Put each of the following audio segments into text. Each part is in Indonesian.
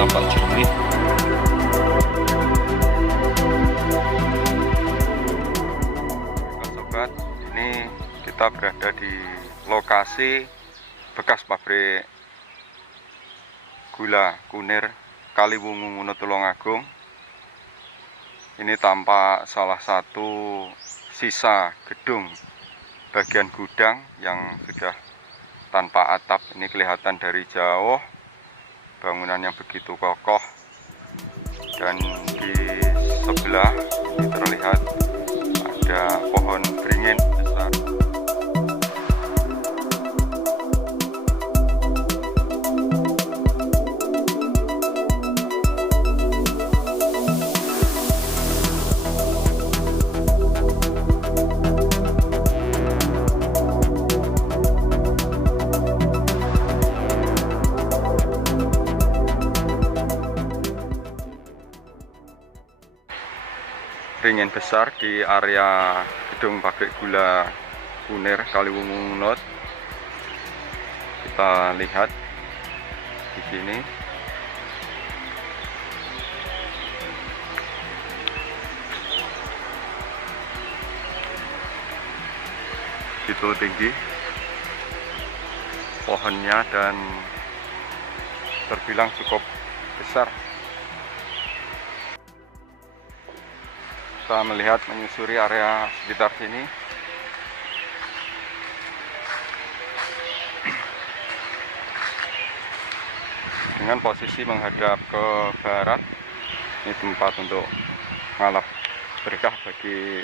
tampak jernih. Sobat, ini kita berada di lokasi bekas pabrik gula Kunir Kaliwungu Tulungagung. Ini tampak salah satu sisa gedung bagian gudang yang sudah tanpa atap. Ini kelihatan dari jauh bangunan yang begitu kokoh, dan di sebelah ini terlihat ada pohon beringin besar. Beringin besar di area gedung pabrik gula Kunir Kaliwungu. Kita lihat di sini. Itu tinggi pohonnya dan terbilang cukup besar. Kita melihat menyusuri area sekitar sini. Dengan posisi menghadap ke barat, ini tempat untuk ngalap berkah bagi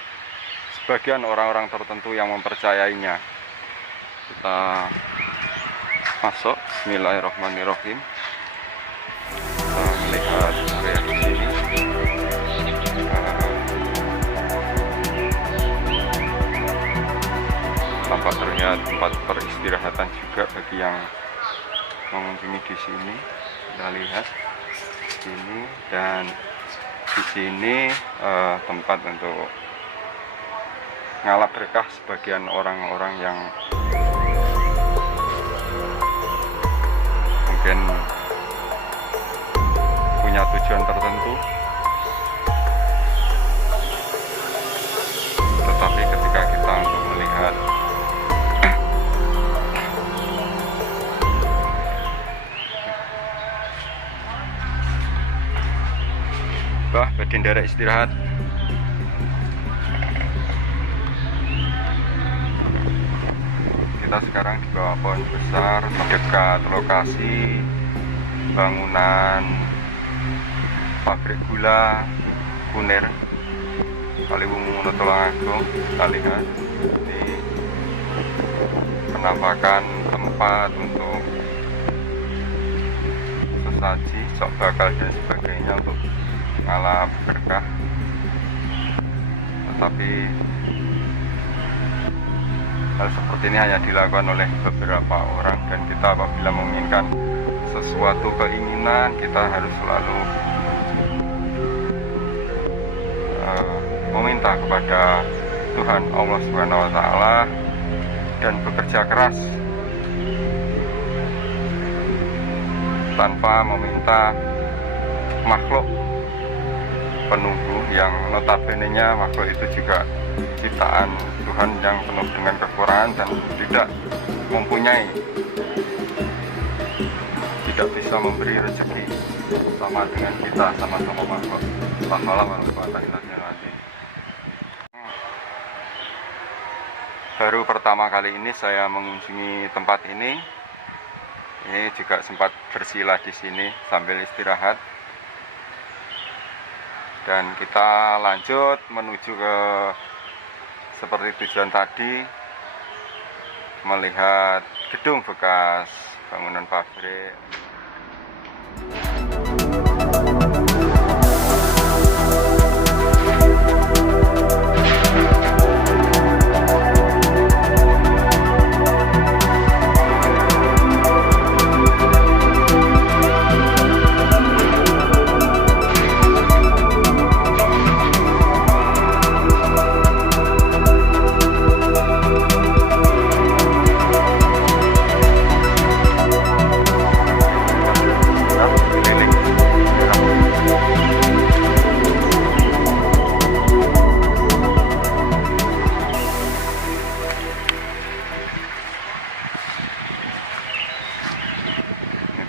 sebagian orang-orang tertentu yang mempercayainya. Kita masuk. Bismillahirrahmanirrahim. Kita melihat area di sini. Tampak terlihat tempat peristirahatan juga bagi yang mengunjungi di sini. Kita lihat sini, dan di sini tempat untuk ngalap berkah sebagian orang-orang yang mungkin punya tujuan tertentu. Tetapi ketika kita untuk melihat bagian daerah istirahat, kita sekarang di bawah pohon besar mendekat lokasi bangunan pabrik gula Kunir Kaliwungu Tulungagung. Kita lihat ini penampakan tempat untuk sesaji, sok bakal dan sebagainya untuk ngalap berkah. Tetapi hal seperti ini hanya dilakukan oleh beberapa orang, dan kita apabila menginginkan sesuatu keinginan, kita harus selalu meminta kepada Tuhan Allah Subhanahu wa Ta'ala dan bekerja keras tanpa meminta makhluk penunggu yang notabene-nya makhluk itu juga ciptaan Tuhan yang penuh dengan kekurangan dan tidak mempunyai, tidak bisa memberi rezeki sama dengan kita, sama-sama makhluk. Baru pertama kali ini saya mengunjungi tempat ini. Ini juga sempat bersila di sini sambil istirahat. Dan kita lanjut menuju ke seperti tujuan tadi, melihat gedung bekas bangunan pabrik.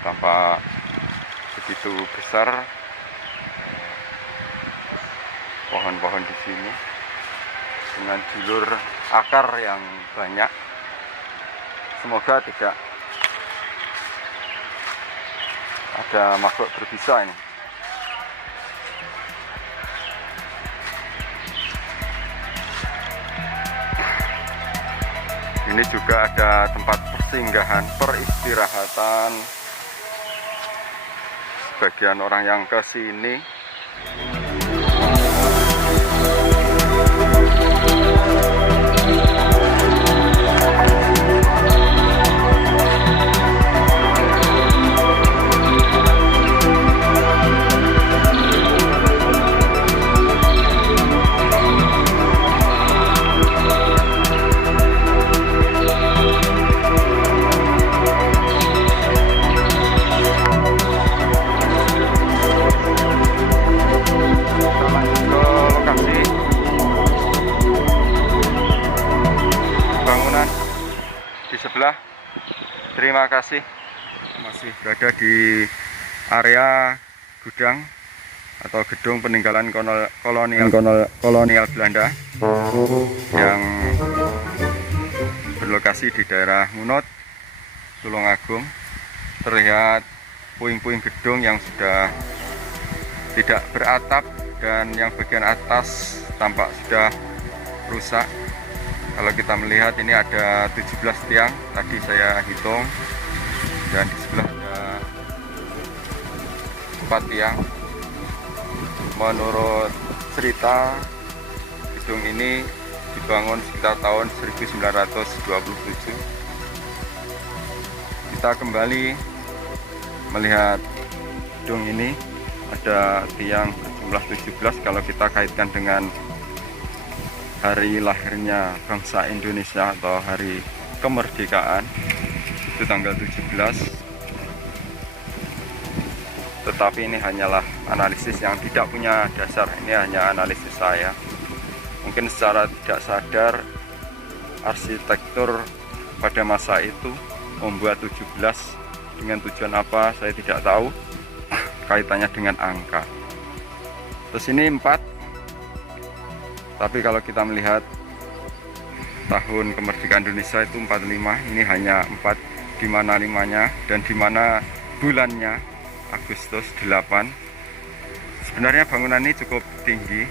tampak begitu besar pohon-pohon di sini dengan jalur akar yang banyak. Semoga tidak ada makhluk berbisa ini. Ini juga ada tempat persinggahan, peristirahatan sebagian orang yang ke sini. Sebelah. Terima kasih. Masih berada di area gudang atau gedung peninggalan kolonial Belanda yang berlokasi di daerah Munot, Tulungagung. Terlihat puing-puing gedung yang sudah tidak beratap dan yang bagian atas tampak sudah rusak. Kalau kita melihat ini ada 17 tiang, tadi saya hitung, dan di sebelah ada 4 tiang. Menurut cerita, gedung ini dibangun sekitar tahun 1927. Kita kembali melihat gedung ini, ada tiang berjumlah 17 kalau kita kaitkan dengan hari lahirnya bangsa Indonesia atau hari kemerdekaan, itu tanggal 17. Tetapi ini hanyalah analisis yang tidak punya dasar, ini hanya analisis saya. Mungkin secara tidak sadar arsitektur pada masa itu membuat 17 dengan tujuan apa saya tidak tahu, kaitannya dengan angka. Terus ini 4. Tapi kalau kita melihat tahun kemerdekaan Indonesia itu 45, ini hanya 4, di mana 5-nya dan di mana bulannya Agustus 8. Sebenarnya bangunan ini cukup tinggi,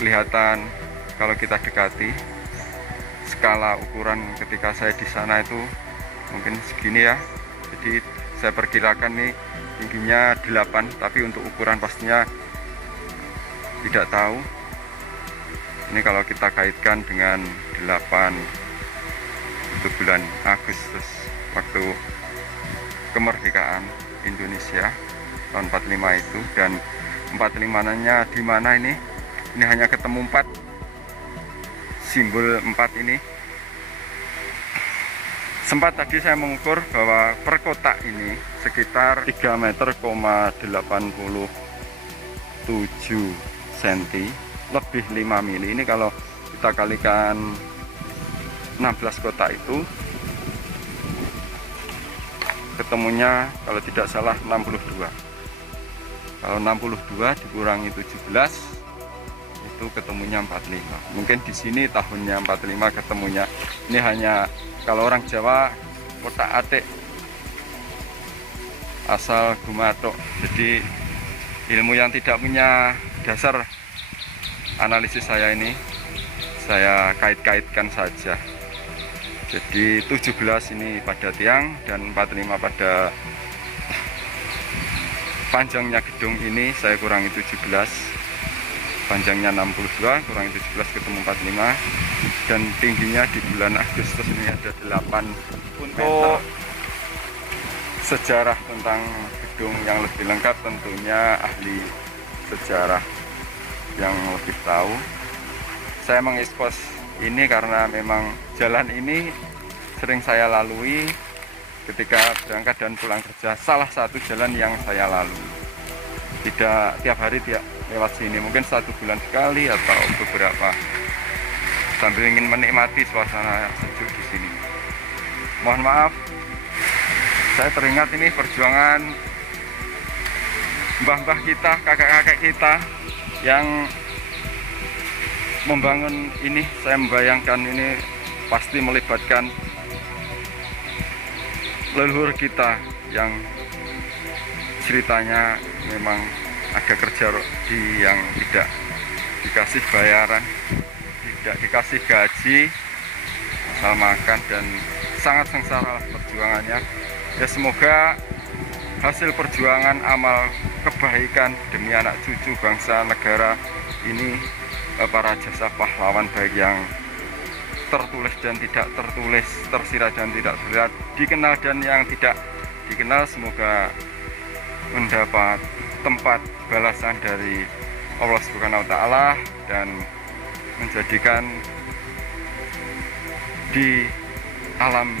kelihatan kalau kita dekati. Skala ukuran ketika saya di sana itu mungkin segini ya. Jadi saya perkirakan nih tingginya 8, tapi untuk ukuran pastinya tidak tahu. Ini kalau kita kaitkan dengan 8 itu bulan Agustus waktu kemerdekaan Indonesia tahun 45 itu, dan 45-nya di mana ini hanya ketemu 4, simbol 4 ini. Sempat tadi saya mengukur bahwa per kotak ini sekitar 3,87 cm, lebih 5 mili. Ini kalau kita kalikan 16 kotak itu ketemunya kalau tidak salah 62. Kalau 62 dikurangi 17 itu ketemunya 45. Mungkin di sini tahunnya 45 ketemunya. Ini hanya kalau orang Jawa kotak atik asal gumatok. Jadi ilmu yang tidak punya dasar, analisis saya ini saya kait-kaitkan saja. Jadi 17 ini pada tiang dan 45 pada panjangnya gedung ini. Saya kurangi 17, panjangnya 62 kurangi 17 ketemu 45, dan tingginya di bulan Agustus ini ada 8 Untuk sejarah tentang gedung yang lebih lengkap tentunya ahli sejarah yang lebih tahu. Saya mengekspos ini karena memang jalan ini sering saya lalui ketika berangkat dan pulang kerja. Salah satu jalan yang saya lalui, tidak tiap hari dia lewat sini, mungkin 1 bulan sekali atau beberapa, sambil ingin menikmati suasana sejuk di sini. Mohon maaf Saya teringat ini perjuangan mbah-mbah kita, kakek-kakek kita yang membangun ini. Saya membayangkan ini pasti melibatkan leluhur kita yang ceritanya memang ada kerja yang tidak dikasih bayaran, tidak dikasih gaji, asal makan, dan sangat sengsara perjuangannya. Ya, semoga hasil perjuangan amal kebaikan demi anak cucu bangsa negara ini, para jasa pahlawan baik yang tertulis dan tidak tertulis, tersirat dan tidak tersirat, dikenal dan yang tidak dikenal, semoga mendapat tempat balasan dari Allah Subhanahu wa Ta'ala dan menjadikan di alam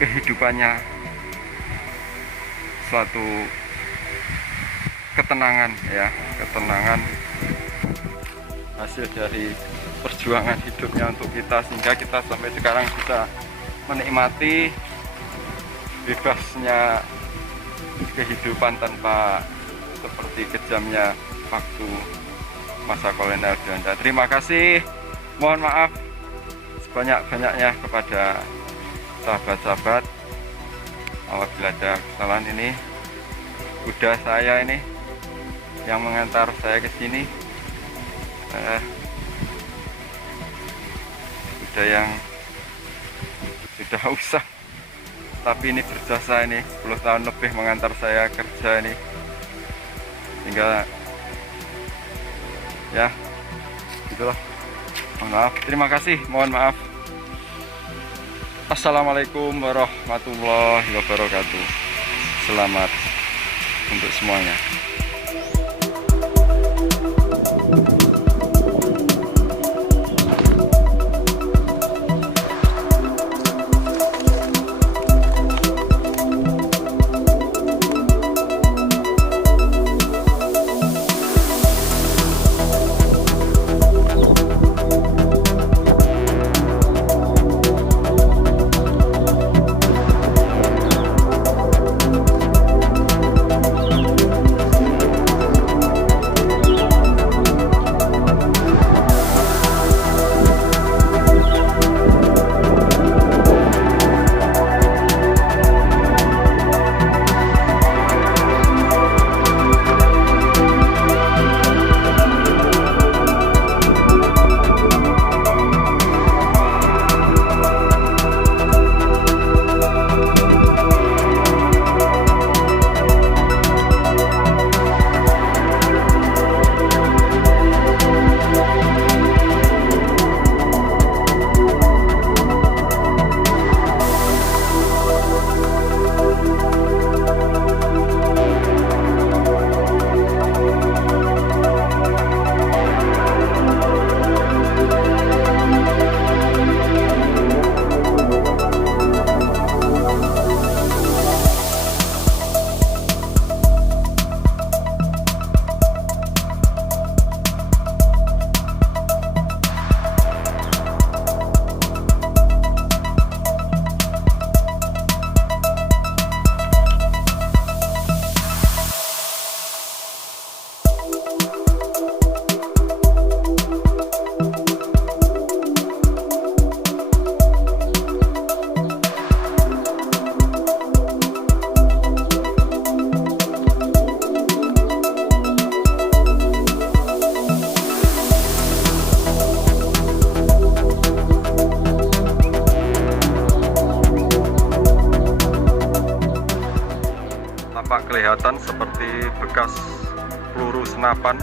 kehidupannya suatu ketenangan, ya, ketenangan hasil dari perjuangan hidupnya untuk kita, sehingga kita sampai sekarang bisa menikmati bebasnya kehidupan tanpa seperti kejamnya waktu masa kolonial Belanda. Terima kasih, mohon maaf sebanyak-banyaknya kepada sahabat-sahabat apabila ada kesalahan. Ini kuda saya ini yang mengantar saya ke sini, kuda yang sudah usah tapi ini berjasa, ini 10 tahun lebih mengantar saya kerja ini, hingga ya gitulah. Mohon maaf, terima kasih, mohon maaf. Assalamualaikum warahmatullahi wabarakatuh. Selamat untuk semuanya. Kelihatan seperti bekas peluru senapan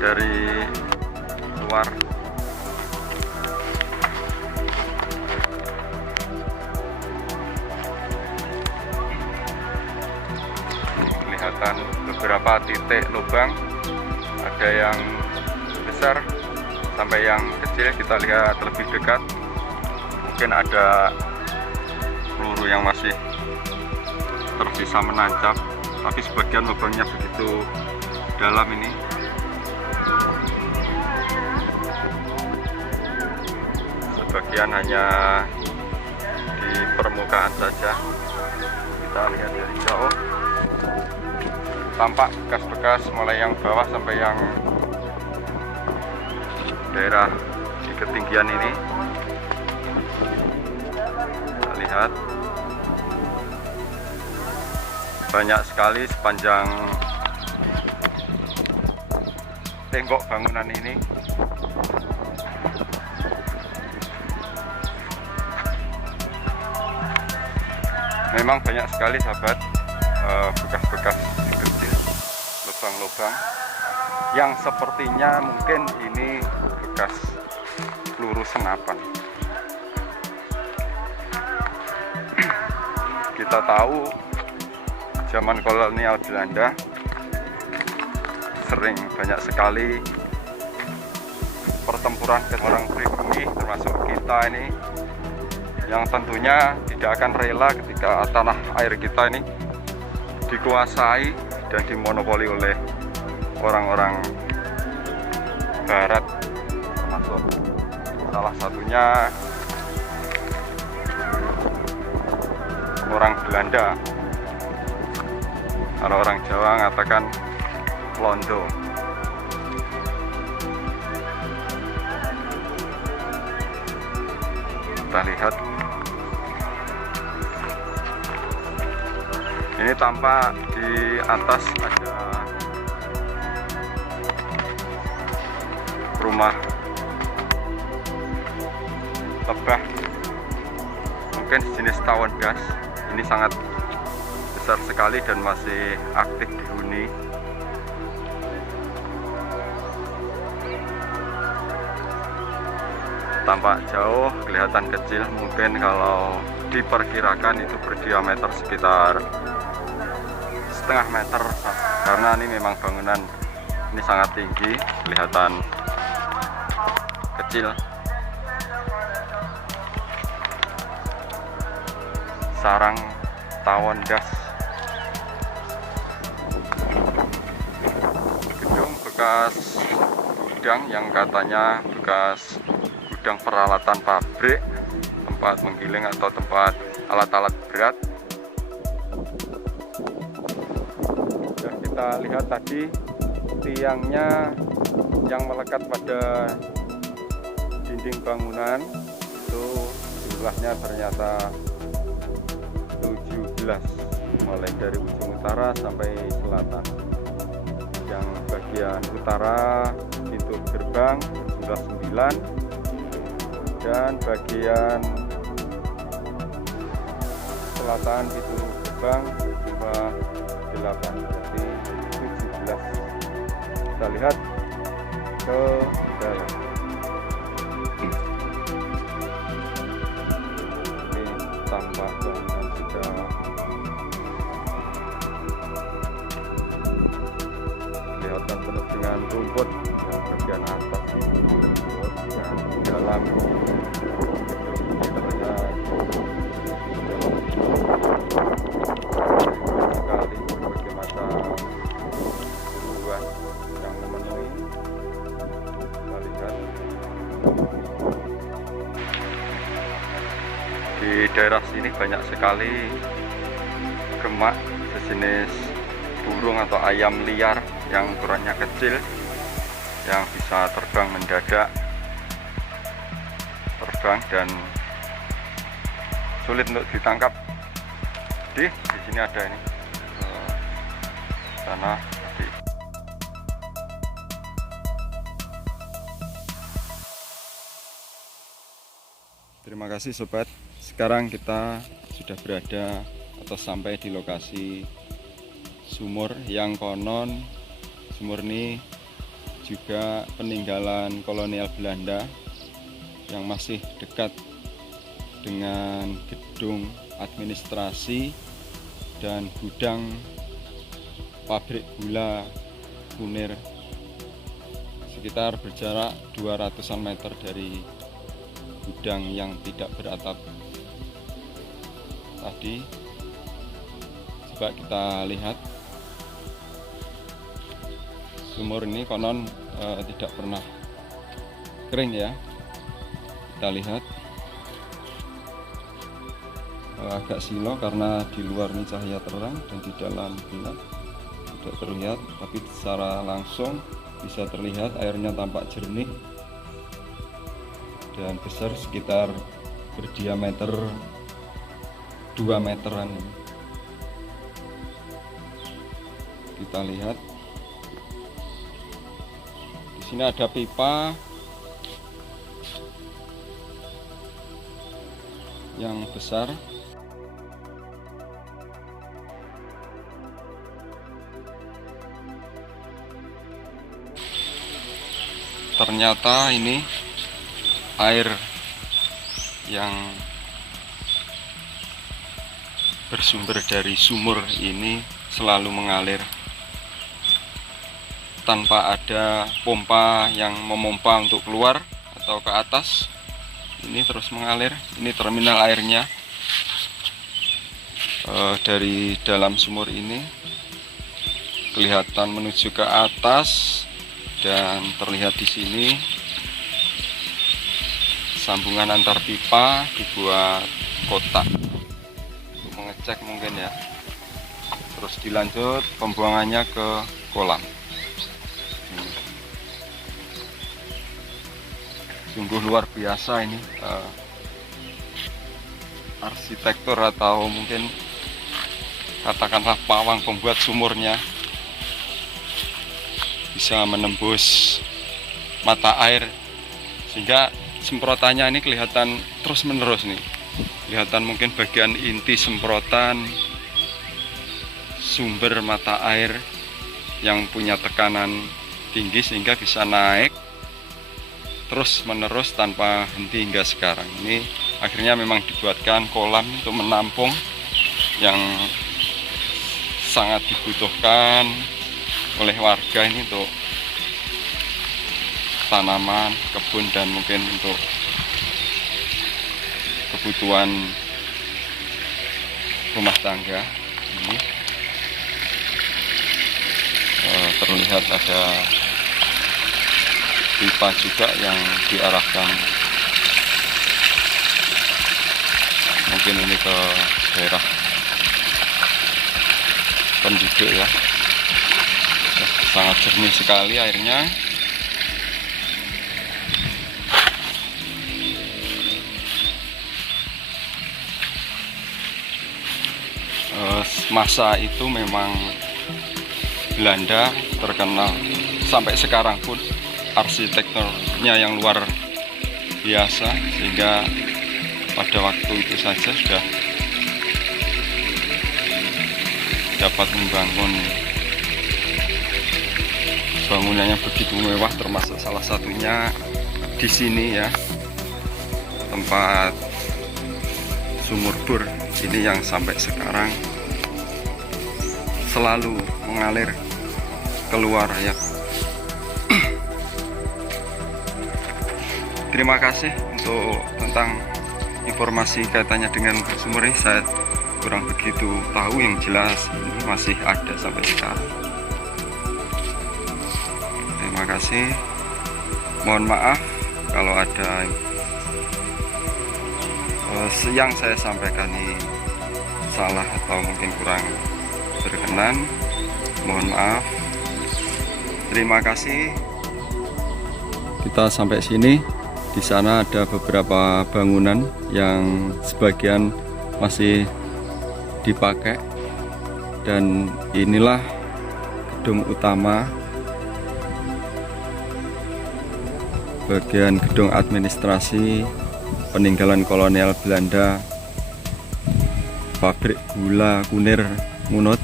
dari luar. Kelihatan beberapa titik lubang, ada yang besar sampai yang kecil. Kita lihat lebih dekat, mungkin ada peluru yang masih tersisa menancap, tapi sebagian lubangnya begitu dalam ini. Sebagian hanya di permukaan saja. Kita lihat dari jauh, tampak bekas-bekas mulai yang bawah sampai yang daerah di ketinggian ini. Kita lihat banyak sekali sepanjang tembok bangunan ini. Memang banyak sekali sahabat bekas-bekas kecil, lubang-lubang yang sepertinya mungkin ini bekas peluru senapan. Kita tahu zaman kolonial Belanda sering banyak sekali pertempuran ke orang pribumi, termasuk kita ini, yang tentunya tidak akan rela ketika tanah air kita ini dikuasai dan dimonopoli oleh orang-orang barat, termasuk salah satunya orang Belanda. Kalau orang Jawa mengatakan Londo. Kita lihat ini, tampak di atas ada rumah lebah, mungkin jenis tawon gas. Ini sangat besar sekali dan masih aktif dihuni. Tampak jauh, kelihatan kecil, mungkin kalau diperkirakan itu berdiameter sekitar setengah meter, karena ini memang bangunan ini sangat tinggi, kelihatan kecil. Sarang tawon gas. Gedung bekas gudang yang katanya bekas gudang peralatan pabrik, tempat menggiling atau tempat alat-alat berat. Dan kita lihat tadi tiangnya yang melekat pada dinding bangunan itu jumlahnya ternyata 17, mulai dari ujung utara sampai selatan. Yang bagian utara pintu gerbang jumlah 9, dan bagian selatan pintu gerbang jumlah 8, berarti 17. Kita lihat ke dalam. Ini tampak bangunan sudah kelihatan penuh dengan rumput yang bagian atas, rumput, dan di dalam sekali berbagai macam tumbuhan yang memenuhi. Kita lihat di daerah sini banyak sekali gemak, sejenis burung atau ayam liar yang ukurannya kecil, yang bisa terbang mendadak, terbang dan sulit untuk ditangkap. Di sini ada ini sana. Terima kasih sobat. Sekarang kita sudah berada atau sampai di lokasi sumur yang konon sumur ini juga peninggalan kolonial Belanda yang masih dekat dengan gedung administrasi dan gudang pabrik gula Kunir, sekitar berjarak 200-an meter dari gudang yang tidak beratap tadi. Coba kita lihat, sumur ini konon tidak pernah kering ya. Kita lihat agak silau karena di luar ini cahaya terang dan di dalam gelap tidak terlihat, tapi secara langsung bisa terlihat airnya tampak jernih dan besar, sekitar berdiameter 2 meteran. Kita lihat di sini ada pipa yang besar. Ternyata ini air yang bersumber dari sumur ini selalu mengalir tanpa ada pompa yang memompa untuk keluar atau ke atas. Ini terus mengalir. Ini terminal airnya dari dalam sumur ini kelihatan menuju ke atas. Dan terlihat di sini sambungan antar pipa dibuat kotak untuk mengecek mungkin ya. Terus dilanjut pembuangannya ke kolam. Sungguh luar biasa ini arsitektur atau mungkin katakanlah pawang pembuat sumurnya bisa menembus mata air sehingga semprotannya ini kelihatan terus menerus nih. Kelihatan mungkin bagian inti semprotan sumber mata air yang punya tekanan tinggi sehingga bisa naik terus menerus tanpa henti hingga sekarang. Ini akhirnya memang dibuatkan kolam untuk menampung yang sangat dibutuhkan oleh warga ini untuk tanaman, kebun, dan mungkin untuk kebutuhan rumah tangga. Ini terlihat ada pipa juga yang diarahkan mungkin ini ke daerah penduduk ya. Sangat jernih sekali airnya. Masa itu memang Belanda terkenal sampai sekarang pun arsitekturnya yang luar biasa, sehingga pada waktu itu saja sudah dapat membangun bangunannya begitu mewah, termasuk salah satunya di sini ya, tempat sumur bor ini yang sampai sekarang selalu mengalir keluar ya. Terima kasih untuk tentang informasi kaitannya dengan sumur ini, saya kurang begitu tahu, yang jelas ini masih ada sampai sekarang. Terima kasih. Mohon maaf kalau ada yang saya sampaikan ini salah atau mungkin kurang berkenan. Mohon maaf. Terima kasih. Kita sampai sini. Di sana ada beberapa bangunan yang sebagian masih dipakai, dan inilah gedung utama, bagian gedung administrasi peninggalan kolonial Belanda, pabrik gula Kunir Ngunut.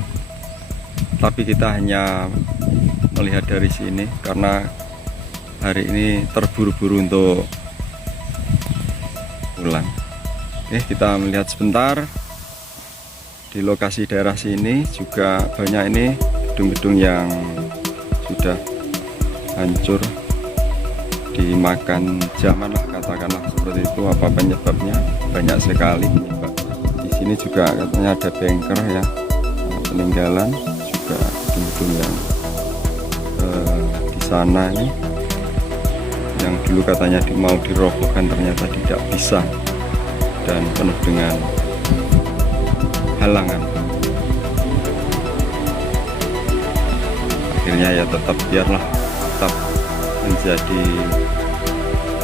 Tapi kita hanya melihat dari sini karena hari ini terburu-buru untuk pulang. Kita melihat sebentar di lokasi daerah sini juga banyak ini gedung-gedung yang sudah hancur dimakan zaman lah, katakanlah seperti itu. Apa penyebabnya? Banyak sekali penyebab. Di sini juga katanya ada bengker ya, peninggalan, juga gedung-gedung yang di sana ini yang dulu katanya mau dirobohkan ternyata tidak bisa dan penuh dengan halangan. Akhirnya ya tetap biarlah tetap menjadi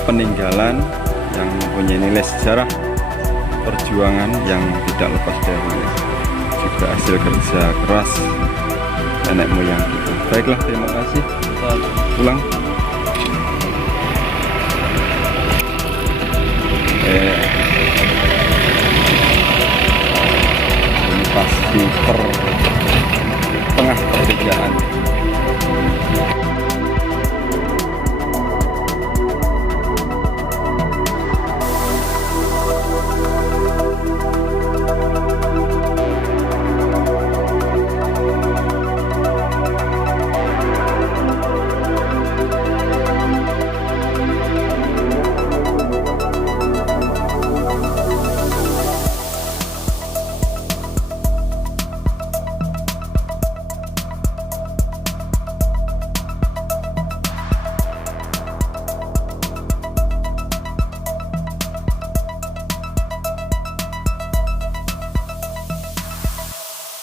peninggalan yang mempunyai nilai sejarah perjuangan yang tidak lepas dari juga hasil kerja keras nenek moyang kita. Baiklah, terima kasih. Pulang. Ini pasti tengah pekerjaan.